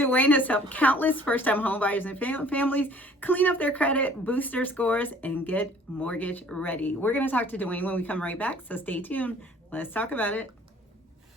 Dwayne has helped countless first-time homebuyers and families clean up their credit, boost their scores, and get mortgage ready. We're going to talk to Dwayne when we come right back, so stay tuned. Let's talk about it.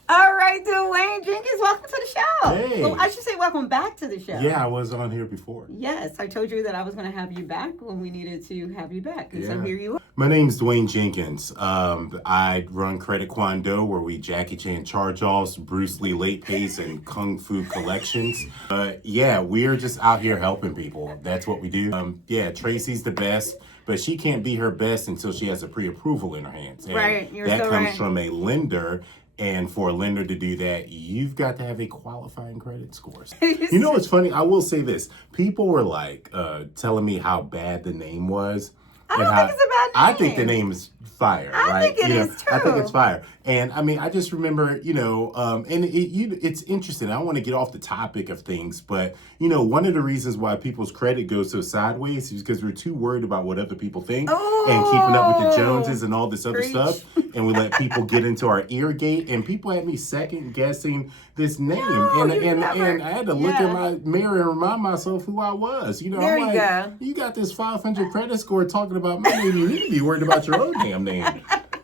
All right, Dwayne Jenkins, welcome to the show. Hey. Well, I should say welcome back to the show. Yeah, I was on here before. Yes, I told you that I was going to have you back when we needed to have you back. And so here you are. My name's Dwayne Jenkins. I run Credit Kwon Do, where we Jackie Chan charge-offs, Bruce Lee late pays, and Kung Fu collections. We're just out here helping people. That's what we do. Tracy's the best, but she can't be her best until she has a pre-approval in her hands. And right, you're that so comes right. from a lender. And for a lender to do that, you've got to have a qualifying credit score. You know what's funny? I will say this. People were like telling me how bad the name was. I don't think it's a bad name. I think the name is fire, right? I think it is too. I think it's fire. And I mean, I just remember, it's interesting. I don't want to get off the topic of things, but one of the reasons why people's credit goes so sideways is because we're too worried about what other people think and keeping up with the Joneses and all this other stuff. And we let people get into our ear gate, and people had me second guessing this name. And I had to look in my mirror and remind myself who I was. There you go. You got this 500 credit score talking about my name. You need to be worried about your own damn name.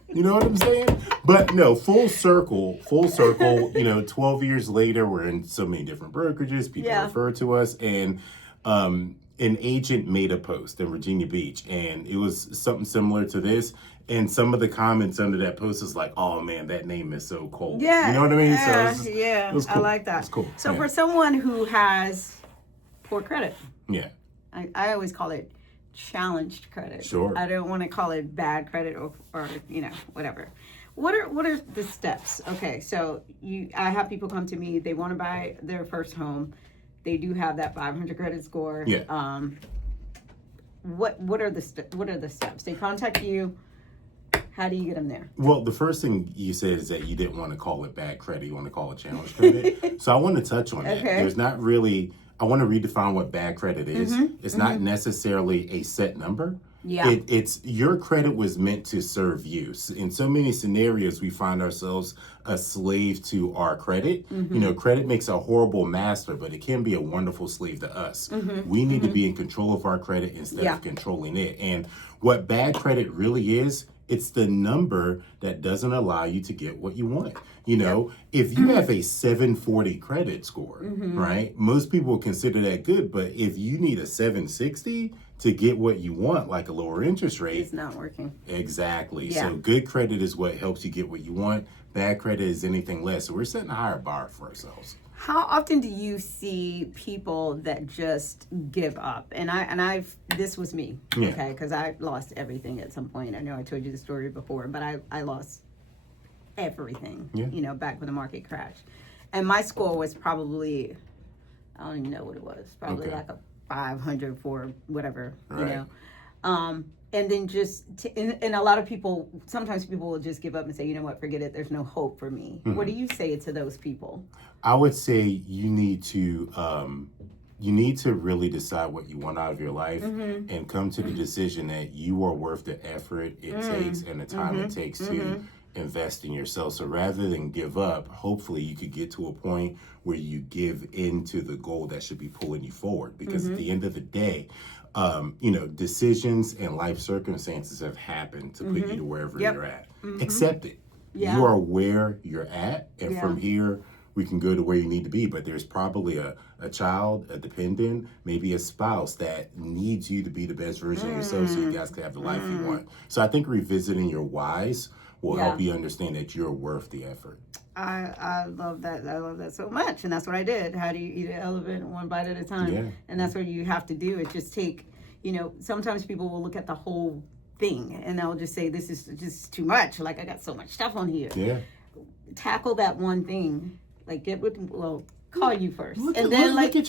You know what I'm saying? But no, full circle, 12 years later, we're in so many different brokerages. People refer to us, and an agent made a post in Virginia Beach, and it was something similar to this. And some of the comments under that post is like, "Oh man, that name is so cool." Yeah, you know what I mean? It was cool. I like that. It's cool. So for someone who has poor credit, I always call it challenged credit. Sure. I don't want to call it bad credit or whatever. What are the steps? Okay, so I have people come to me. They want to buy their first home. They do have that 500 credit score. Yeah. What are the steps? They contact you. How do you get them there? Well, the first thing you said is that you didn't want to call it bad credit. You want to call it challenge credit. So I want to touch on that. Okay. There's not really, I want to redefine what bad credit is. It's not necessarily a set number. Yeah. It's your credit was meant to serve you. In so many scenarios, we find ourselves a slave to our credit. Credit makes a horrible master, but it can be a wonderful slave to us. We need to be in control of our credit instead of controlling it. And what bad credit really is, it's the number that doesn't allow you to get what you want. If you have a 740 credit score, right? Most people will consider that good, but if you need a 760 to get what you want, like a lower interest rate, it's not working. Exactly. Yeah. So good credit is what helps you get what you want. Bad credit is anything less. So we're setting a higher bar for ourselves. How often do you see people that just give up? And this was me, okay? Because I lost everything at some point. I know I told you the story before, but I lost everything, back when the market crashed. And my score was probably, I don't even know what it was, probably like a 500 for whatever, and then and a lot of people, sometimes people will just give up and say, you know what, forget it, there's no hope for me. What do you say to those people? I would say you need to really decide what you want out of your life and come to the decision that you are worth the effort it takes and the time it takes to invest in yourself. So rather than give up, hopefully you could get to a point where you give into the goal that should be pulling you forward. Because at the end of the day, decisions and life circumstances have happened to put you to wherever you're at. Accept it. You are where you're at, and from here we can go to where you need to be. But there's probably a child, a dependent, maybe a spouse that needs you to be the best version of yourself so you guys can have the life you want. So I think revisiting your whys will help you understand that you're worth the effort. I love that. I love that so much. And that's what I did. How do you eat an elephant one bite at a time? Yeah. And that's what you have to do. It's just take, sometimes people will look at the whole thing and they'll just say, this is just too much. Like, I got so much stuff on here. Yeah. Tackle that one thing. Like, call you first. Look at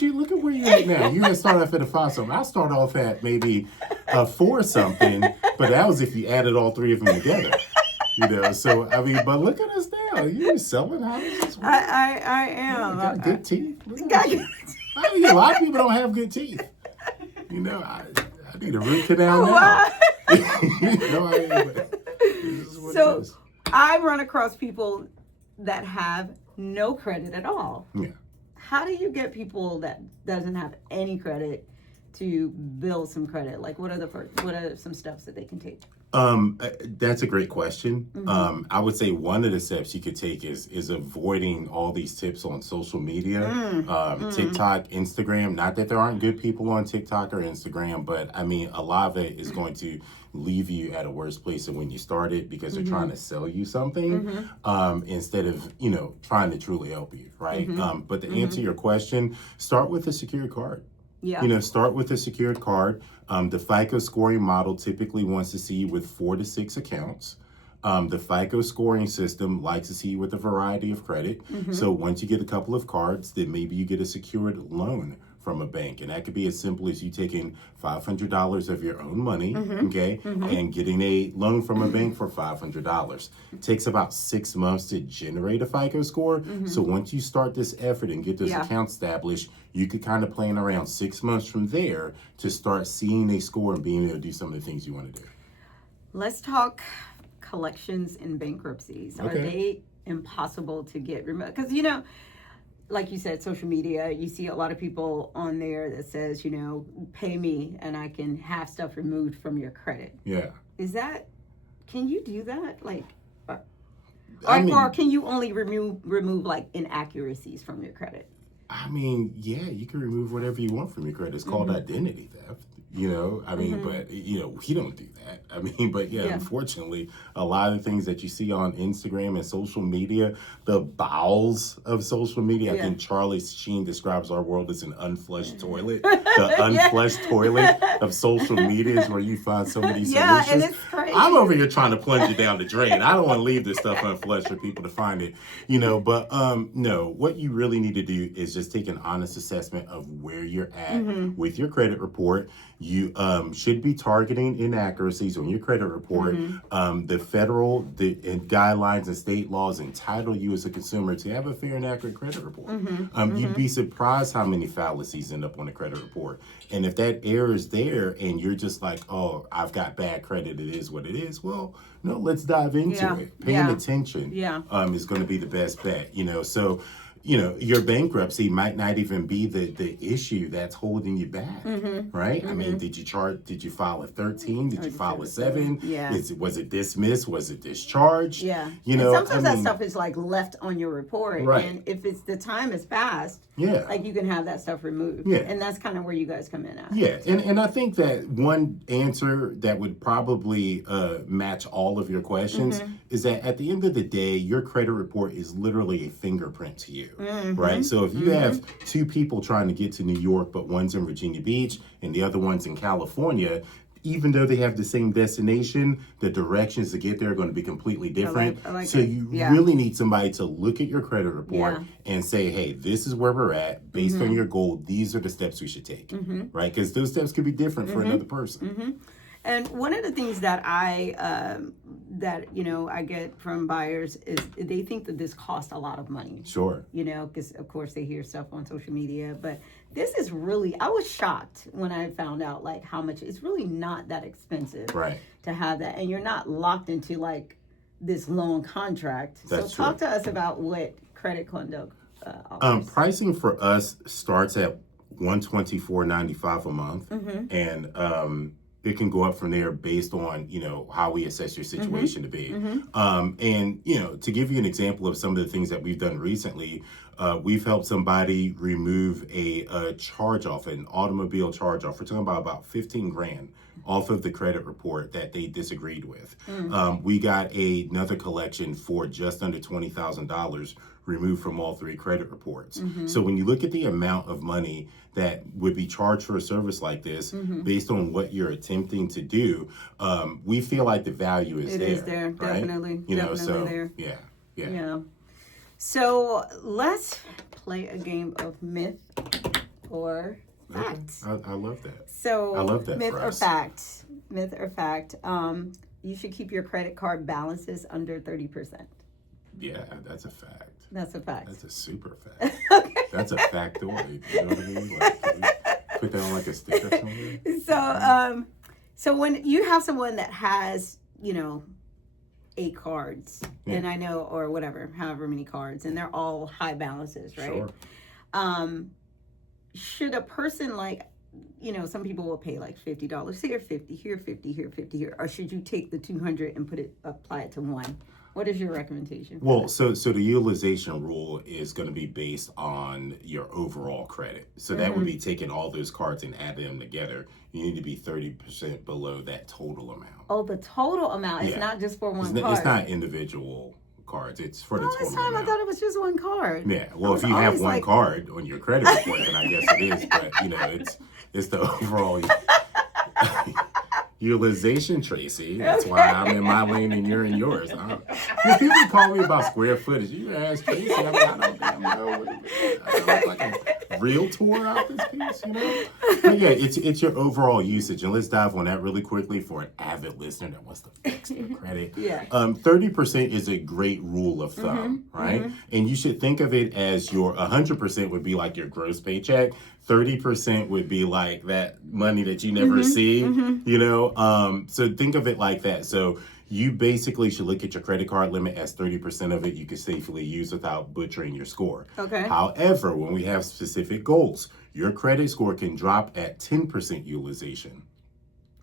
you. Look at where you're at now. You didn't start off at a 5 something. I start off at maybe a 4 something, but that was if you added all 3 of them together. So I mean, but look at us now. You're selling houses. I am. You got good teeth. I mean, a lot of people don't have good teeth. I need a root canal now. So I run across people that have no credit at all. Yeah. how do you get people that doesn't have any credit to build some credit? Like, what are some steps that they can take? That's a great question. I would say one of the steps you could take is avoiding all these tips on social media, TikTok, Instagram. Not that there aren't good people on TikTok or Instagram, but I mean, a lot of it is going to leave you at a worse place than when you started because they're trying to sell you something instead of, trying to truly help you, right? But to answer your question, start with a secured card. Yeah. Start with a secured card. The FICO scoring model typically wants to see you with 4 to 6 accounts. The FICO scoring system likes to see you with a variety of credit. So once you get a couple of cards, then maybe you get a secured loan from a bank. And that could be as simple as you taking $500 of your own money, and getting a loan from a bank for $500. It takes about 6 months to generate a FICO score. So once you start this effort and get those accounts established, you could kind of plan around 6 months from there to start seeing a score and being able to do some of the things you want to do. Let's talk collections and bankruptcies. Are they impossible to get removed? Because, like you said, social media, you see a lot of people on there that says, pay me and I can have stuff removed from your credit. Yeah. Can you do that? Like, or can you only remove like inaccuracies from your credit? I mean, yeah, you can remove whatever you want from your credit. It's called identity theft. But, we don't do that. But unfortunately, a lot of the things that you see on Instagram and social media, the bowels of social media, I think Charlie Sheen describes our world as an unflushed toilet. The unflushed toilet of social media is where you find so many solutions. Yeah, and it's crazy. I'm over here trying to plunge it down the drain. I don't want to leave this stuff unflushed for people to find it, but no, what you really need to do is just take an honest assessment of where you're at with your credit report. You should be targeting inaccuracies on your credit report. The federal guidelines and state laws entitle you as a consumer to have a fair and accurate credit report. You'd be surprised how many fallacies end up on a credit report. And if that error is there and you're just like, oh, I've got bad credit, it is what it is. Well, no, let's dive into it. Paying attention is going to be the best bet, So, your bankruptcy might not even be the issue that's holding you back, right? I mean, did you file a 13? Did you file a 7? Yeah. Was it dismissed? Was it discharged? Yeah. Sometimes that stuff is like left on your report. Right. And if the time has passed, like you can have that stuff removed. Yeah. And that's kind of where you guys come in at. Yeah. And I think that one answer that would probably match all of your questions is that at the end of the day, your credit report is literally a fingerprint to you. Right? So if you have 2 people trying to get to New York, but one's in Virginia Beach and the other one's in California, even though they have the same destination, the directions to get there are going to be completely different. You really need somebody to look at your credit report and say, hey, this is where we're at. Based on your goal, these are the steps we should take. Right? Because those steps could be different for another person. And one of the things that I get from buyers is they think that this costs a lot of money. Sure. Because of course they hear stuff on social media, but this is really, I was shocked when I found out like how much, it's really not that expensive to have that. And you're not locked into like this long contract. That's so talk to us about what Credit Kwon Do offers. Pricing for us starts at $124.95 a month. And, it can go up from there based on, how we assess your situation to be. And, to give you an example of some of the things that we've done recently, we've helped somebody remove a charge-off, an automobile charge-off. We're talking about 15 grand off of the credit report that they disagreed with. We got another collection for just under $20,000 removed from all 3 credit reports. So when you look at the amount of money that would be charged for a service like this, based on what you're attempting to do, we feel like the value is there. It is there, right? Definitely. There. Yeah. So let's play a game of myth or fact. I love that. So I love that. Myth or fact. Myth or fact. You should keep your credit card balances under 30%. Yeah, that's a fact. That's a fact. That's a super fact. That's a factoid. You know what I mean? Put that on like a sticker somewhere. So when you have someone that has, 8 cards, and I know, or whatever, however many cards, and they're all high balances, right? Sure. Should a person some people will pay like $50 here, 50 here, 50 here, 50 here, or should you take the 200 and apply it to one? What is your recommendation? Well, so the utilization rule is going to be based on your overall credit. So that would be taking all those cards and adding them together. You need to be 30% below that total amount. Oh, the total amount. It's not just for one card. It's not individual cards. It's for the total this time amount. I thought it was just one card. Yeah. Well, if you have one card on your credit report, then I guess it is. But it's the overall utilization, Tracy. That's why I'm in my lane and you're in yours. When people call me about square footage, you ask Tracy. I don't damn know. I look like a realtor out this piece, But yeah, it's your overall usage. And let's dive on that really quickly for an avid listener that wants to fix their credit. 30% is a great rule of thumb, right? And you should think of it as your 100% would be like your gross paycheck. 30% would be like that money that you never see, So think of it like that. So you basically should look at your credit card limit as 30% of it you can safely use without butchering your score. Okay. However, when we have specific goals, your credit score can drop at 10% utilization,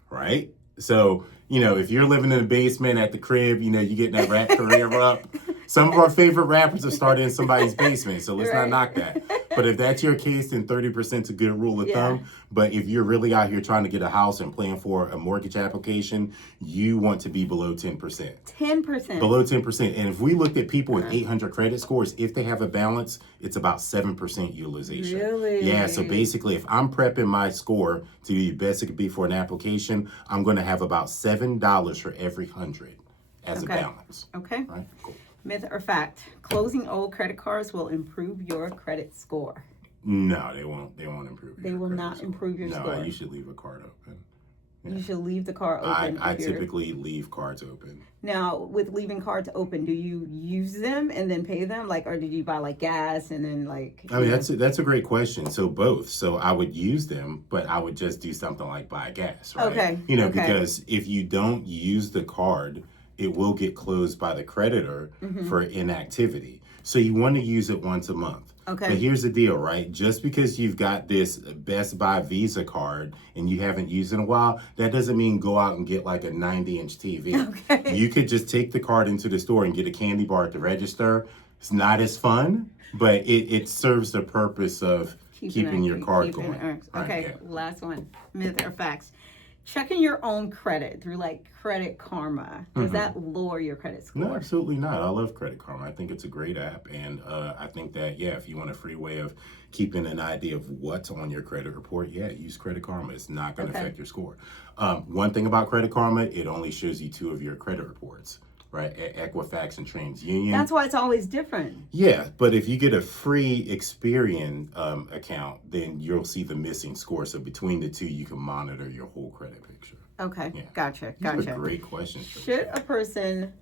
right? So, if you're living in the basement at the crib, you get that rap career up. Some of our favorite rappers have started in somebody's basement, so let's not knock that. But if that's your case, then 30% is a good rule of thumb. But if you're really out here trying to get a house and plan for a mortgage application, you want to be below 10%. 10%? Below 10%. And if we looked at people with 800 credit scores, if they have a balance, it's about 7% utilization. Really? Yeah, so basically, if I'm prepping my score to be the best it could be for an application, I'm going to have about $7 for every 100 as a balance. Okay. Right? Cool. Myth or fact, closing old credit cards will improve your credit score? No, they won't improve They will not improve your score. No, you should leave a card open. Yeah. You should leave the card open. I typically leave cards open. Now, with leaving cards open, do you use them and then pay them? Or did you buy gas and then that's a great question. So both. So I would use them, but I would just do something like buy gas, right? Okay. Because if you don't use the card, it will get closed by the creditor for inactivity. So you want to use it once a month. Okay. But here's the deal, right? Just because you've got this Best Buy Visa card and you haven't used it in a while, that doesn't mean go out and get like a 90-inch TV. Okay. You could just take the card into the store and get a candy bar at the register. It's not as fun, but it serves the purpose of keeping your card going. Okay, last one. Myth or facts? Checking your own credit through Credit Karma, does that lower your credit score? No, absolutely not. I love Credit Karma. I think it's a great app. And I think that, if you want a free way of keeping an idea of what's on your credit report, use Credit Karma. It's not going to affect your score. One thing about Credit Karma, it only shows you 2 of your credit reports. Right, Equifax and TransUnion. That's why it's always different. Yeah, but if you get a free Experian account, then you'll see the missing score. So between the 2, you can monitor your whole credit picture. Okay, gotcha. These are great questions. Should a person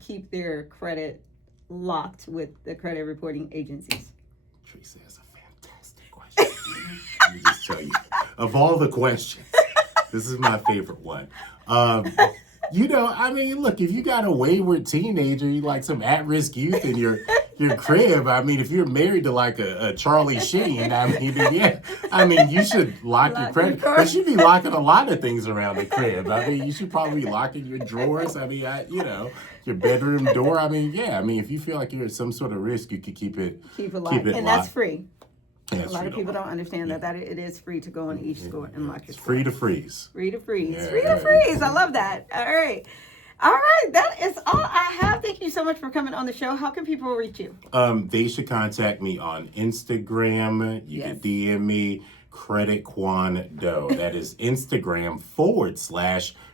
keep their credit locked with the credit reporting agencies? Tracy, that's a fantastic question. Let me just tell you, of all the questions, this is my favorite one. Look, if you got a wayward teenager, you like some at-risk youth in your crib, if you're married to like a Charlie Sheen, then you should lock your credit. You should be locking a lot of things around the crib. You should probably be locking your drawers. Your bedroom door. If you feel like you're at some sort of risk, you could keep it locked. And that's free. Yeah, a lot of people don't understand that it is free to go on each score and lock your score. Free to freeze. Free to freeze. Free to freeze. I love that. All right. That is all I have. Thank you so much for coming on the show. How can people reach you? They should contact me on Instagram. You can DM me, Credit Kwon Do. That is Instagram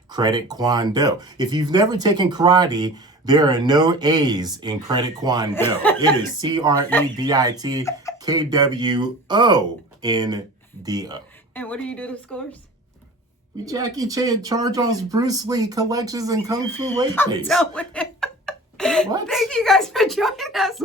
/Credit Kwon Do. If you've never taken karate, there are no A's in Credit Kwon Do. It is CreditKwondo. And what do you do to scores? Jackie Chan, Charles Bruce Lee collections and Kung Fu late pace. What? Thank you guys for joining us.